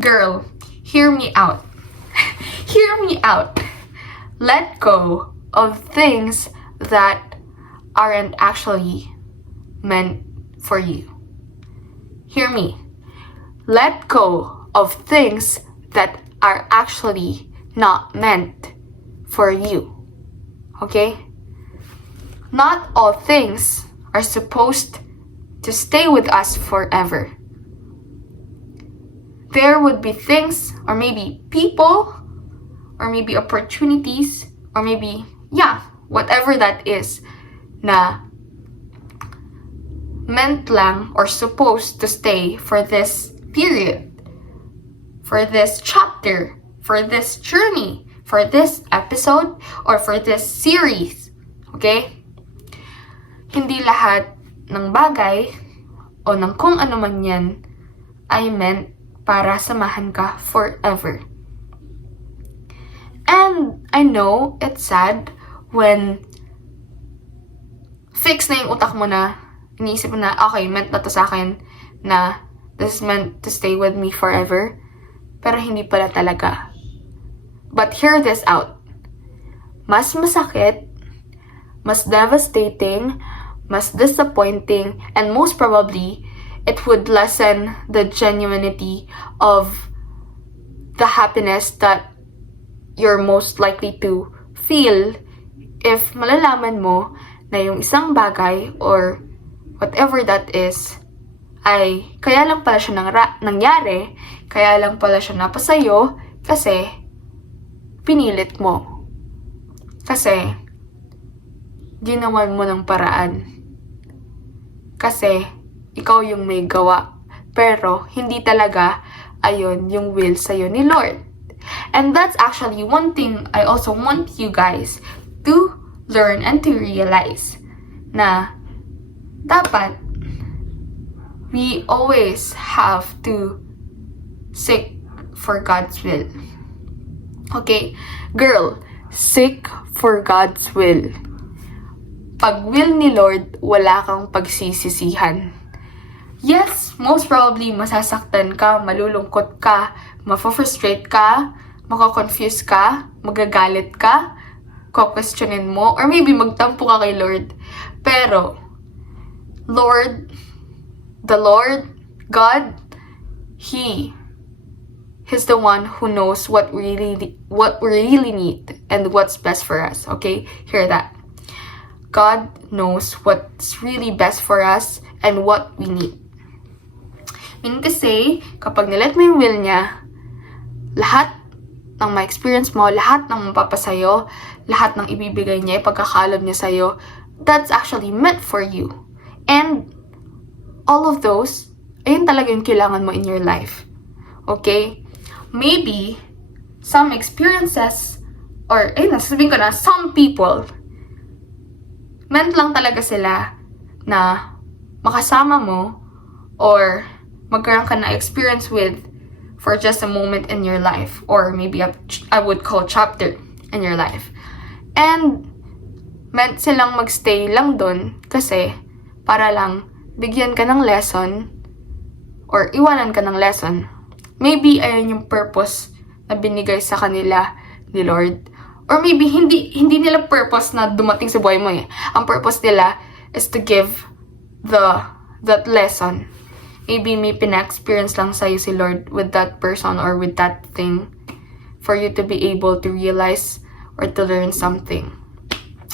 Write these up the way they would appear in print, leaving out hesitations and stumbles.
Girl, hear me out. Hear me out. Let go of things that aren't actually meant for you. Hear me. Let go of things that are actually not meant for you. Okay? Not all things are supposed to stay with us forever. There would be things, or maybe people, or maybe opportunities, or maybe, whatever that is, na meant lang or supposed to stay for this period, for this chapter, for this journey, for this episode, or for this series. Okay? Hindi lahat ng bagay o ng kung ano man yan ay meant para samahan ka forever. And I know it's sad when fix na yung utak mo na iniisip mo na, okay, meant na to sa akin, na this is meant to stay with me forever. Pero hindi pala talaga. But hear this out. Mas masakit, mas devastating, mas disappointing, and most probably, it would lessen the genuinity of the happiness that you're most likely to feel if malalaman mo na yung isang bagay or whatever that is ay kaya lang pala siya nangyari, kaya lang pala siya napasayo kasi pinilit mo. Kasi ginawan mo ng paraan. Kasi ikaw yung may gawa. Pero hindi talaga ayon yung will sa'yo ni Lord. And that's actually one thing I also want you guys to learn and to realize na dapat we always have to seek for God's will. Okay? Girl, seek for God's will. Pag will ni Lord, wala kang pagsisisihan. Yes, most probably masasaktan ka, malulungkot ka, mafo-frustrate ka, mako-confuse ka, magagalit ka, ko-questionin mo, or maybe magtampo ka kay Lord. Pero, the Lord, God, He's the one who knows what we really need and what's best for us. Okay? Hear that. God knows what's really best for us and what we need. Meaning to say, kapag nilet mo yung will niya, lahat ng ma-experience mo, lahat ng mapapasayo, lahat ng ibibigay niya, pagkakalob niya sa'yo, that's actually meant for you. And all of those, ayun talaga yung kailangan mo in your life. Okay? Maybe, some experiences, or sasabihin ko na, some people, meant lang talaga sila na makasama mo or magkaroon ka na experience with for just a moment in your life, or maybe I would call chapter in your life. And meant silang magstay lang dun kasi para lang bigyan ka ng lesson or iwanan ka ng lesson. Maybe ayun yung purpose na binigay sa kanila ni Lord. Or maybe hindi nila purpose na dumating sa buhay mo eh. Ang purpose nila is to give that lesson. Maybe may pina-experience lang sa'yo si Lord with that person or with that thing for you to be able to realize or to learn something.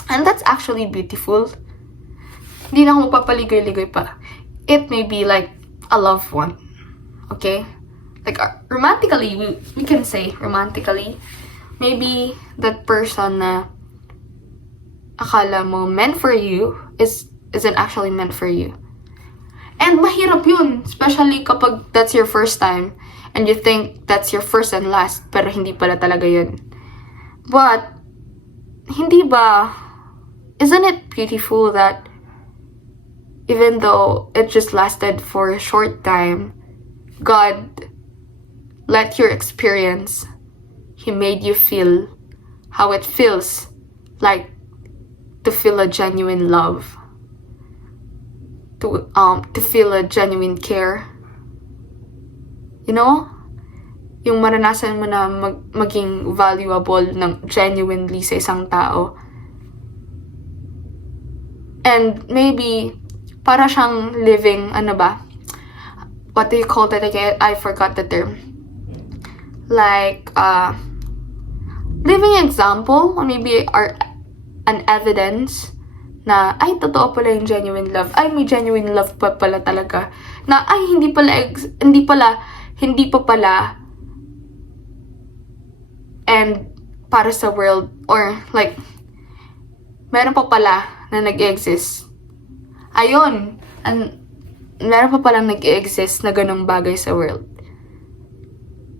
And that's actually beautiful. Hindi na ako magpapaligoy-ligoy pa. It may be like a loved one. Okay? Like romantically, we can say romantically, maybe that person na akala mo meant for you isn't actually meant for you. And mahirap yun, especially kapag that's your first time and you think that's your first and last, pero hindi pala talaga yun. But, isn't it beautiful that even though it just lasted for a short time, God let your experience, He made you feel how it feels like to feel a genuine love, to feel a genuine care. You know? yung maranasan mo na maging valuable ng genuinely sa isang tao. And maybe, para siyang living, what do you call that again? I forgot the term. Like, living example, or maybe an evidence na, ay, totoo pala yung genuine love. Ay, may genuine love pa pala talaga. Na, ay, hindi pa pala, and para sa world, or like, meron pa pala na nag-exist. Ayun, meron pa palang nag-exist na ganong bagay sa world.